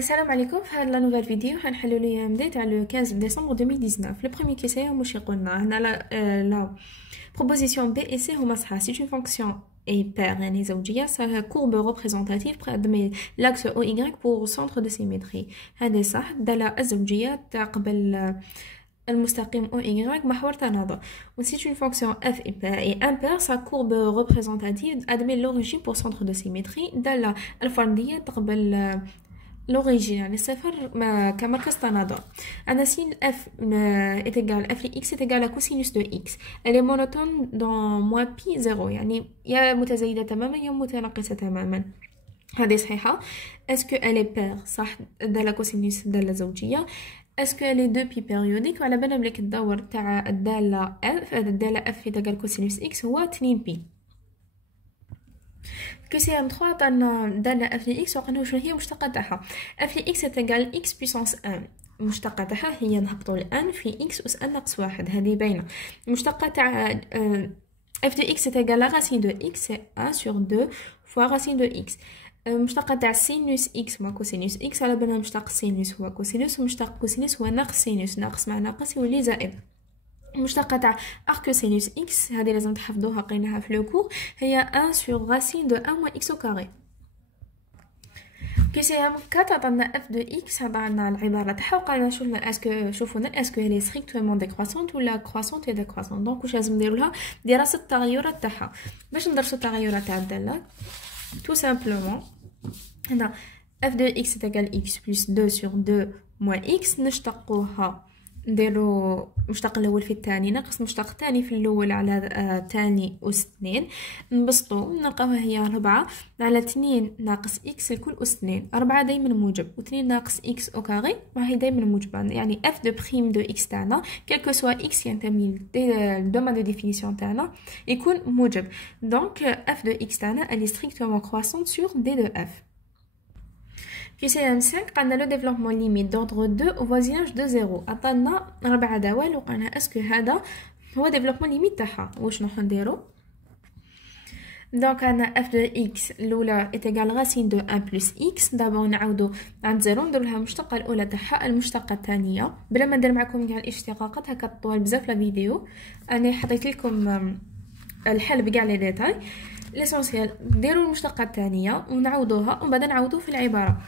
Salam alaikum, في هذا la nouvelle vidéo حنحلو لي MD تاع le 15 décembre 2019. Le premier question هو واش يقولنا هنا la proposition B et C هما صحاح. Si une fonction est paire يعني زوجية ça courbe représentative près de l'axe OY pour centre de symétrie. هذا صح. الدالة الزوجية تقبل المستقيم OY محور تناظر. و si une fonction f est impaire sa courbe représentative admet l'origine pour centre de symétrie. الدالة الفردية تقبل l'origine يعني صفر كمركز تناظر. أنا sin f est égal f x est égal à cosinus de x. Elle est monotone dans moins pi 0 يعني يا متزايدة تماما يا متناقصة تماما. هذه صحيحة. est-ce que elle est paire صح الدالة كوسينوس الدالة زوجية. est-ce que elle est 2 pi périodique وعلى بالنا بليك الدور تاع الدالة f est égal cosinus x هو 2 pi. QCM 3 عطانا دالة f ل x وقلنا شنو هي المشتقة تاعها. f ل x est égal x puissance 1. المشتقة تاعها هي نهبطو ل n في x أس n ناقص 1 هذه باينة. المشتقة تاع f de x est égal à racine de x c'est 1 sur 2 fois racine de x. المشتقة تاع سينوس x هو كوسينوس x على بالنا مشتق سينوس هو كوسينوس ومشتق كوسينوس هو ناقص سينوس ناقص مع ناقص يولي زائد. المشتقة تاع أركوسينوس x هذه لازم تحفظوها قريناها في لو كور هي 1 sur racine de 1 moins x au carré. QCM 4 عطانا f de x عطانا العبارة تاعها وقالنا اسكو شوفونا اسكو هي ستريكتومون ديكروسونت ولا كروسونت ولا ديكروسونت. دونك واش لازم نديرو لها دراسة التغيرات تاعها. باش ندرسو التغيرات تاع الدالة tout simplement هنا f de x est égal x plus 2 sur 2 moins x نشتقوها نديرو المشتق الاول في الثاني ناقص المشتق الثاني في الاول على ثاني اس 2 نبسطو نلقاوها هي 4 على 2 ناقص اكس الكل اس 2. 4 دايما موجب و2 ناقص اكس او كاري راهي دايما موجبه يعني اف دو بريم دو اكس تاعنا كيلكو سوا اكس ينتمي للدومين دو ديفينيسيون تاعنا يكون موجب. دونك اف دو اكس تاعنا elle est strictement croissante sur d de f. QCM 5 قلنا لو ديفلوبمون ليميت d'ordre 2 au voisinage de 0 عطانا 4 دوال وقلنا اسكو هذا هو ديفلوبمون ليميت تاعها. واش نروحو نديرو دونك انا f de x الاولى est égal racine de 1 plus x. دابا نعاودو عند 0 نديرو لها المشتقه الاولى تاعها المشتقه الثانيه بلا ما ندير معكم كاع الاشتقاقات هكا طوال بزاف لا فيديو. انا حطيت لكم الحل بكاع لي ديتاي. ليسونسيال ديروا المشتقه الثانيه ونعوضوها ومن بعد نعوضو في العباره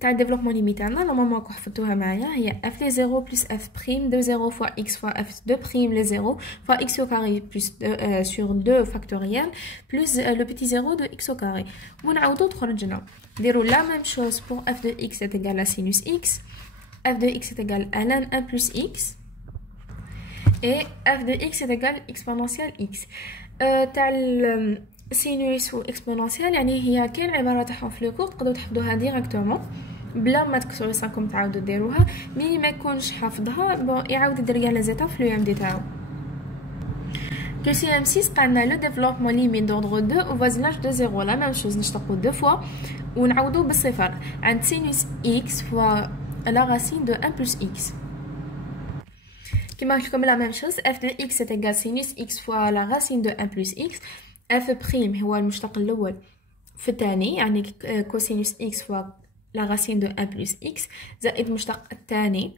تاع الديفلوبمون ليميت تاعنا. نورمالمون راكم حفظتوها معايا هي f لي 0 plus f prime de 0 fois x fois f de prime les 0 fois x au carré plus 2 sur 2 factoriel plus le petit 0 de x au carré. ونعوضو تخرجنا نديرو la même chose pour f de x est égal à sinus x. f de x est égal à ln 1 plus x et f de x est égal exponentielle x. تاع سينوس و اكسبونونسيال يعني هي كاين عباره تاعهم في لو كور تقدروا تحفظوها ديريكتومون بلا ما تكسروا راسكم تعاودوا ديروها. ملي ما يكونش حافظها بون يعاود يدير كاع لي زيتاب في لو ام دي تاعو. QCM 6 قالنا لو ديفلوبمون ليميت دوردر 2 او voisinage de 0 لا ميم شوز نشتقو دو فوا ونعوضو بالصفر عند سينوس x فوا لا راسين دو 1 plus x. كيما قلت لكم لا ميم شوز f de x est égal sinus x fois la racine de 1 plus x. f prime هو المشتق الاول في الثاني يعني كوسينوس x فوا لا راسين دو 1 plus x زائد المشتق الثاني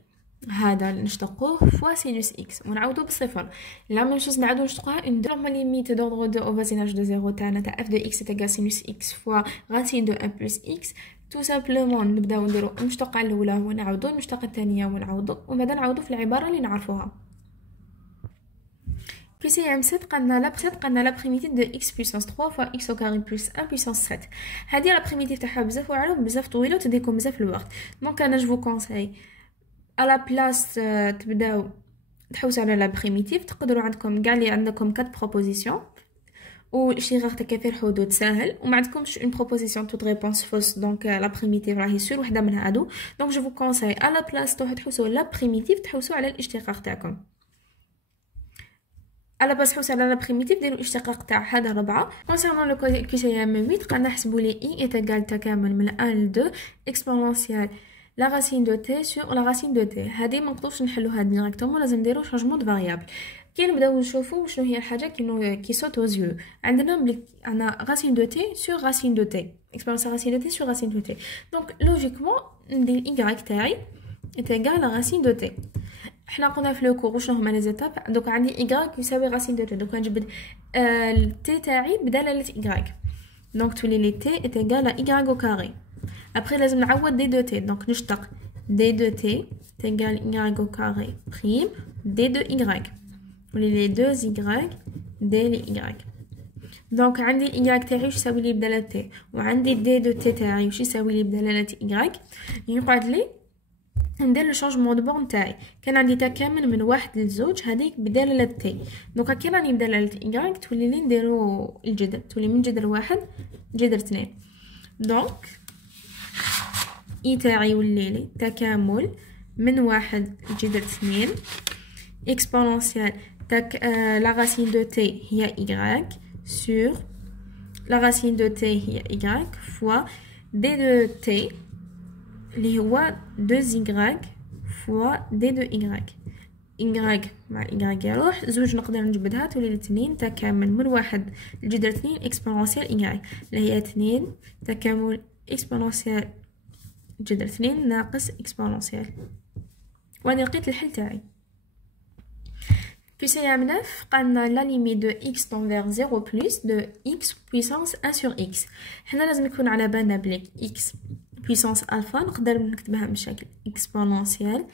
هذا نشتقوه فوا سينوس x ونعوضو بالصفر. لا ميم شوز نعاودو نشتقوها اون دوبل ليميت دوردر 2 او voisinage de 0 تاعنا تاع f de x est égal sinus x fois racine de 1 plus x. tout simplement نبداو نديرو المشتقه الاولى ونعوضو المشتقه الثانيه ونعوضو ومن بعد نعوضو في العباره اللي نعرفوها. QCM 7 قلنا لا primitive de x puissance 3 fois x au carré plus 1 puissance 7. هذه لا primitive تاعها بزاف واعره بزاف طويله وتديكم بزاف الوقت. دونك انا جو كونساي على بلاص تبداو تحوسوا على لا primitive تقدروا عندكم كاع اللي عندكم 4 بروبوزيسيون والاشتقاق تاع كثير حدود ساهل وما عندكمش اون بروبوزيسيون توت ريبونس فوس. دونك لا primitive راهي سور وحده من هادو. دونك جو كونساي على بلاص تحوسوا لا primitive تحوسوا على الاشتقاق تاعكم. على باس حوس على لا بريميتيف ديروا الاشتقاق تاع هذا 4. كونسيرنون لو QCM 8 قلنا نحسبوا لي اي ايتيغال تكامل من 1 ل 2 اكسبونونسيال لا راسين دو تي سور لا راسين دو تي. هذه ما نقدروش نحلوها ديريكتومون لازم نديرو شانجمون دو فاريابل. كي نبداو نشوفوا شنو هي الحاجه كي صوت aux yeux. عندنا racine de t sur racine de t, exponentielle racine de t sur racine de t. donc logiquement ندير y تاعي est égal à racine de t. حنا قلنا في لو كور شنو هما لي زيتاب. دوك عندي y يساوي racine de t, دوك نجبد t تاعي بدلاله y. donc تولي لي t est égal à y au carré. après لازم نعوض d de t, donc نشتق d de t est égal y au carré prime d de y. les deux y d les y. donc عندي y تاعي واش يساوي لي بدلاله t وعندي d de t تاعي واش يساوي لي بدلاله y. يقعد لي ندير لو شونجمون دو بورن تاعي. كان عندي تكامل من 1 ل 2 هذيك بدلاله t. دونك كي راني بدلاله y تولي لي نديرو الجذر، تولي من جذر 1 جذر 2. دونك i تاعي يولي لي تكامل من 1 لجذر 2 exponentielle la racine de t هي y sur la racine de t هي y fois d de t اللي هو 2y fois d de y. y مع y يروح، زوج نقدر نجبدها تولي لي 2 تكامل من 1 لجذر 2 exponentielle y اللي هي 2 تكامل exponentielle جذر 2 ناقص exponentielle. وأنا لقيت الحل تاعي. Puis c'est à 9, on a la limite de x tend vers 0 plus de x puissance 1 sur x. حنا لازم يكون على بالنا بلي x puissance alpha نقدر نكتبها بشكل exponentielle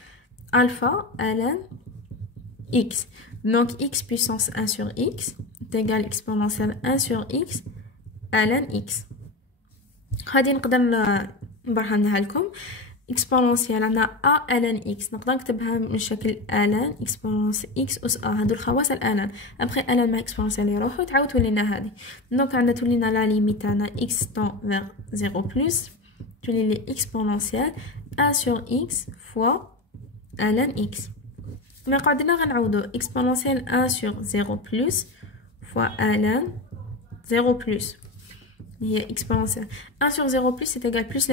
alpha ln x. donc x puissance 1 sur x est égal exponentielle 1 sur x ln x. غادي نقدر نبرهنها لكم. exponentielle عندنا a ln x نقدر نكتبها من شكل ln exponentielle x أس a. هادو الخواص ln après ln مع exponentielle يروحو تعاود تولينا هادي. دونك عندنا تولينا لا ليميت تاعنا x tend vers 0 plus تولي لي exponentielle 1 sur x fois ln x. ما قعدنا غنعوضو exponentielle 1 sur 0 plus fois ln 0 plus هي exponentielle 1 sur 0 plus c'est égal plus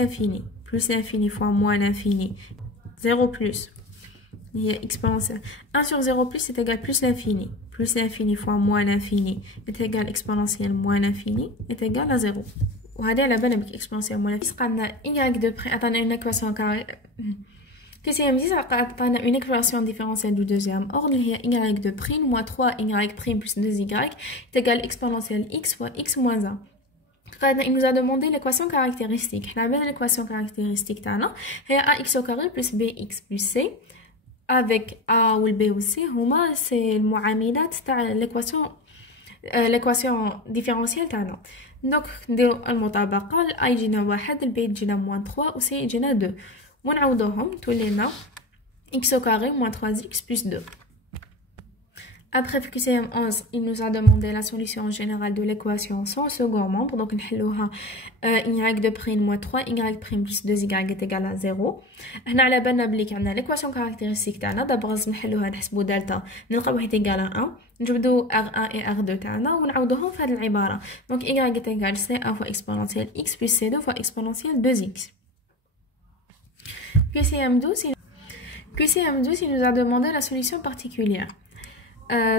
l'infini fois moins l'infini 0 plus هي exponentielle 1 sur 0 plus c'est égal plus l'infini fois moins l'infini est égal exponentielle moins l'infini est égal à 0. وهذا على بالنا بك exponentielle moins l'infini. عندنا y de près عطانا une équation carrée deuxième exercice عطانا une équation différentielle du deuxième ordre اللي هي y de prime moins 3y prime plus 2y est égal exponentielle x fois x moins 1. il nous a demandé l'équation caractéristique. l'équation caractéristique تاعنا هي ax au carré plus bx plus c avec a ou b ou c هما سي المعاملات تاع l'équation différentielle تاعنا. دونك نديرو المطابقه ال a يجينا 1 ال b يجينا moins 3 و c يجينا 2 ونعوضوهم تولي لنا x au carré moins 3x plus 2. Après le QCM 11, il nous a demandé la solution générale de l'équation sans second membre. Donc, y de prime moins 3, y prime plus 2y est égal à 0. On a l'équation caractéristique. D'abord, on va نحسبوا delta. نلقاو est égal à 1. نجبدو R1 et R2 تاعنا ونعوضوهم في هذه العبارة. Donc, y est égal à C1 fois exponentielle x plus C2 fois exponentielle 2x. QCM 12, il nous a demandé la solution particulière.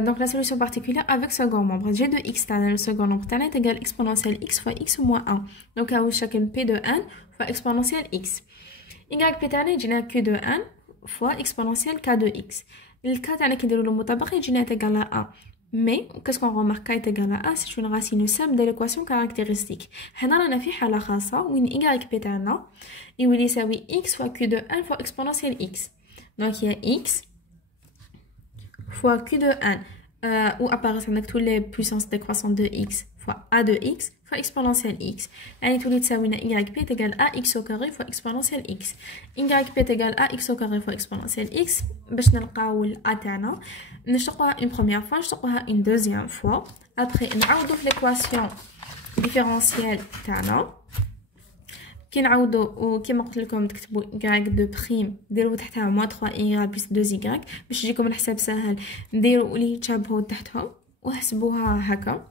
Donc la solution particulière avec second membre. G de x le second nombre est égal exponentielle x fois x moins 1. Donc à chacun p de n fois exponentielle x. Y p est q de n fois exponentielle k de x. Le k qui est le مطابقة est égal à 1. Mais qu'est-ce qu'on remarque k est égal à 1? C'est une racine simple de l'équation caractéristique. هنا رانا في حالة خاصة وين y p تاعنا يولي يساوي x fois q de n fois exponentielle x. Donc il y a x fois q de n où apparaissent avec toutes les puissances décroissantes de x fois a de x fois exponentielle x. Et tout yp est égal à x au carré fois exponentielle x. yp est égal à x au carré fois exponentielle x. باش نلقاو a تاعنا نشتقوها une première fois نشتقوها une deuxième fois. Après نعوضو في l'équation différentielle تاعنا. كي نعوضو وكيما قلت لكم تكتبوا y دو بريم ديروا تحتها moins 3y plus 2y باش يجيكم الحساب سهل. نديروا اللي يتشابهوا تحتهم وحسبوها هكا.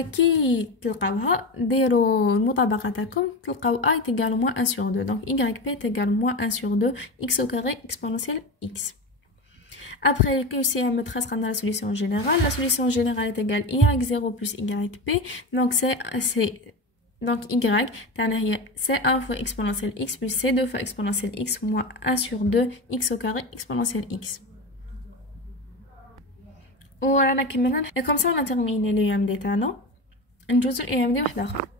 كي تلقاوها ديروا المطابقه تاعكم تلقاو a est égal à moins 1 sur 2. donc yp est égal à moins 1 sur 2 x au carré exponentielle x. Après le QCM maîtresse, on a la solution générale. La solution générale est égale y0 plus yp. Donc donc y, c'est 1 fois exponentielle x plus c'est 2 fois exponentielle x moins 1 sur 2 x au carré exponentielle x. Et comme ça on a terminé l'EMD تاعنا. نجوزو الEMD واحدة أخرى.